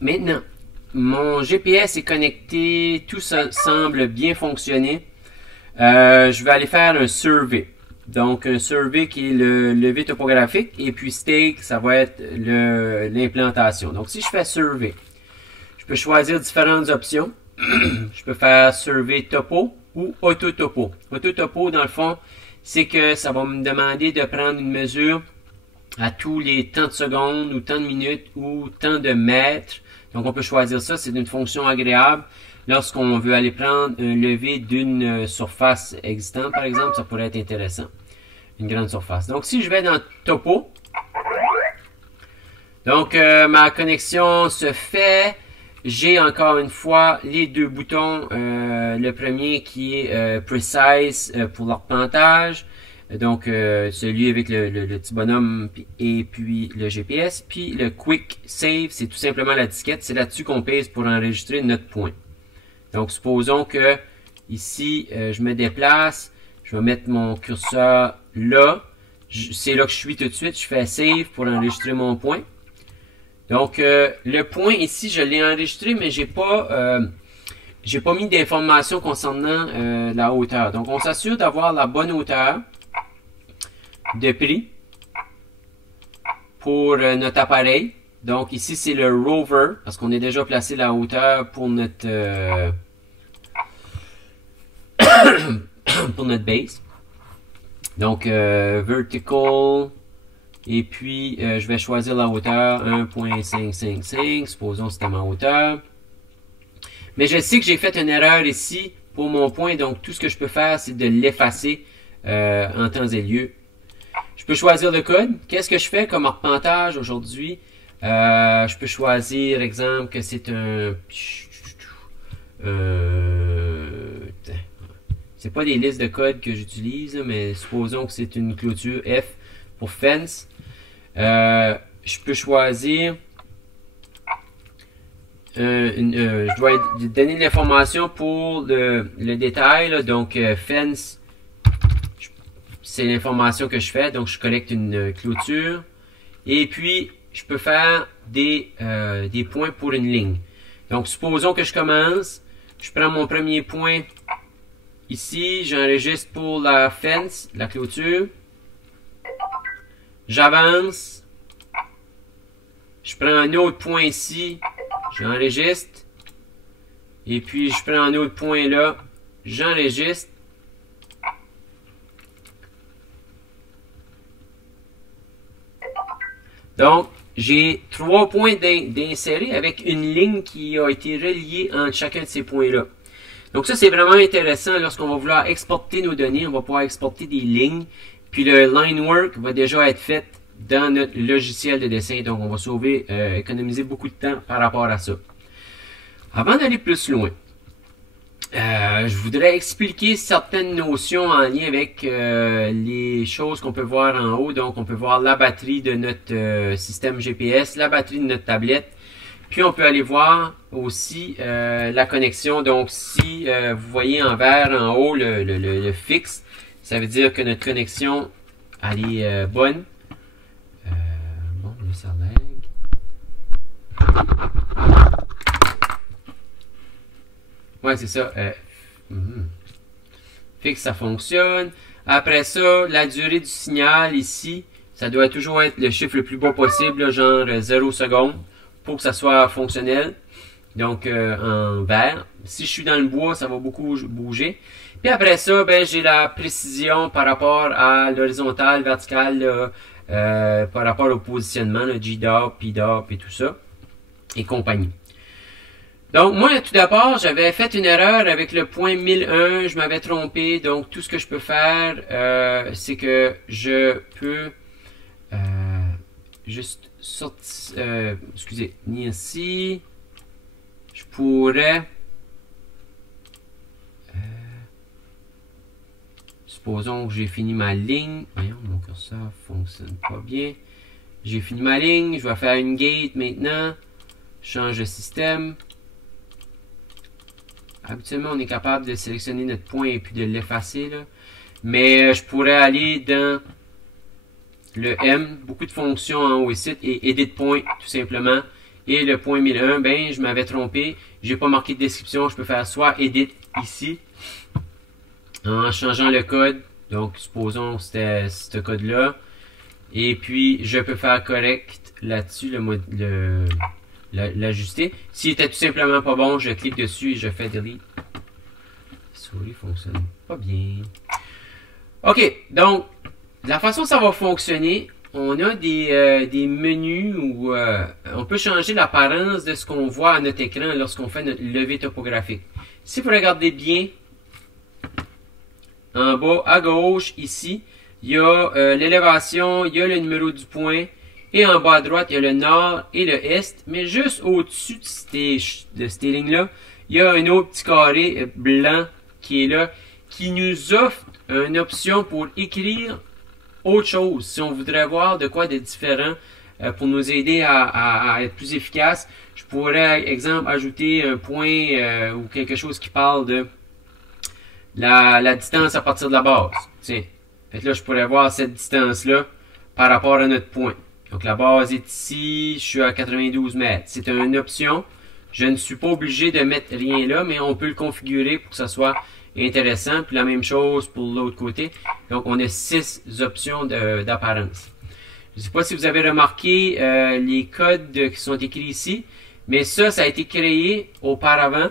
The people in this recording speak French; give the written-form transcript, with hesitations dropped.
maintenant, mon GPS est connecté, tout ça semble bien fonctionner. Je vais aller faire un survey. Donc, un survey qui est le levé topographique, et puis stake, ça va être l'implantation. Donc, si je fais survey, je peux choisir différentes options. Je peux faire survey topo ou auto-topo. Auto-topo, dans le fond, c'est que ça va me demander de prendre une mesure à tous les tant de secondes ou tant de minutes ou tant de mètres. Donc, on peut choisir ça. C'est une fonction agréable. Lorsqu'on veut aller prendre un levé d'une surface existante, par exemple, ça pourrait être intéressant. Une grande surface. Donc, si je vais dans Topo, donc ma connexion se fait. J'ai encore une fois les deux boutons. Le premier qui est Precise pour l'arpentage. Donc, celui avec le petit bonhomme et puis le GPS. Puis le Quick Save, c'est tout simplement la disquette. C'est là-dessus qu'on pèse pour enregistrer notre point. Donc, supposons que ici, je me déplace. Je vais mettre mon curseur là. C'est là que je suis tout de suite. Je fais Save pour enregistrer mon point. Donc, le point ici, je l'ai enregistré, mais j'ai pas mis d'informations concernant la hauteur. Donc, on s'assure d'avoir la bonne hauteur de prix pour notre appareil. Donc, ici, c'est le rover, parce qu'on a déjà placé la hauteur pour notre pour notre base. Donc, vertical. Et puis, je vais choisir la hauteur 1.555. Supposons que c'était ma hauteur. Mais je sais que j'ai fait une erreur ici pour mon point. Donc, tout ce que je peux faire, c'est de l'effacer en temps et lieu. Je peux choisir le code. Qu'est-ce que je fais comme arpentage aujourd'hui? Je peux choisir, exemple, que c'est un... c'est pas des listes de code que j'utilise, mais supposons que c'est une clôture F pour fence. Je peux choisir je dois donner l'information pour le détail là. Donc fence, c'est l'information que je fais. Donc je collecte une clôture et puis je peux faire des points pour une ligne. Donc supposons que je commence, je prends mon premier point ici, j'enregistre pour la fence, la clôture. J'avance. Je prends un autre point ici. J'enregistre. Et puis, je prends un autre point là. J'enregistre. Donc, j'ai 3 points d'insérer avec une ligne qui a été reliée entre chacun de ces points-là. Donc, ça, c'est vraiment intéressant lorsqu'on va vouloir exporter nos données. On va pouvoir exporter des lignes. Puis le line work va déjà être fait dans notre logiciel de dessin. Donc, on va sauver, économiser beaucoup de temps par rapport à ça. Avant d'aller plus loin, je voudrais expliquer certaines notions en lien avec les choses qu'on peut voir en haut. Donc, on peut voir la batterie de notre système GPS, la batterie de notre tablette. Puis, on peut aller voir aussi la connexion. Donc, si vous voyez en vert en haut le fixe, ça veut dire que notre connexion, elle est bonne. Bon, là, ça lag. Ouais, c'est ça. Fixe, ça fonctionne. Après ça, la durée du signal ici, ça doit toujours être le chiffre le plus bas possible, là, genre 0 secondes, pour que ça soit fonctionnel. Donc, en vert. Si je suis dans le bois, ça va beaucoup bouger. Puis après ça, ben, j'ai la précision par rapport à l'horizontale, verticale, par rapport au positionnement, le G-Dop, P-Dop et tout ça, et compagnie. Donc, moi, tout d'abord, j'avais fait une erreur avec le point 1001, je m'avais trompé. Donc, tout ce que je peux faire, c'est que je peux juste sortir, excusez, venir ici. Je pourrais... supposons que j'ai fini ma ligne. Voyons, mon curseur ne fonctionne pas bien. J'ai fini ma ligne. Je vais faire une gate maintenant. Je change de système. Habituellement, on est capable de sélectionner notre point et puis de l'effacer. Mais je pourrais aller dans le M. Beaucoup de fonctions en haut ici. Et Edit Point, tout simplement. Et le point 1001, ben, je m'avais trompé. J'ai pas marqué de description. Je peux faire soit edit ici, en changeant le code. Donc, supposons que c'était ce code-là. Et puis, je peux faire correct là-dessus, l'ajuster. S'il était tout simplement pas bon, je clique dessus et je fais delete. La souris fonctionne pas bien. OK, donc, la façon que ça va fonctionner, on a des menus où on peut changer l'apparence de ce qu'on voit à notre écran lorsqu'on fait notre levée topographique. Si vous regardez bien, en bas à gauche, ici, il y a l'élévation, il y a le numéro du point, et en bas à droite, il y a le nord et le est, mais juste au-dessus de ces lignes-là, il y a un autre petit carré blanc qui est là, qui nous offre une option pour écrire autre chose. Si on voudrait voir de quoi de différent pour nous aider à être plus efficace, je pourrais, exemple, ajouter un point ou quelque chose qui parle de la distance à partir de la base. Tiens. Fait que là, je pourrais voir cette distance-là par rapport à notre point. Donc, la base est ici, je suis à 92 mètres. C'est une option. Je ne suis pas obligé de mettre rien là, mais on peut le configurer pour que ça soit intéressant. Puis la même chose pour l'autre côté. Donc, on a 6 options d'apparence. Je ne sais pas si vous avez remarqué les codes qui sont écrits ici, mais ça a été créé auparavant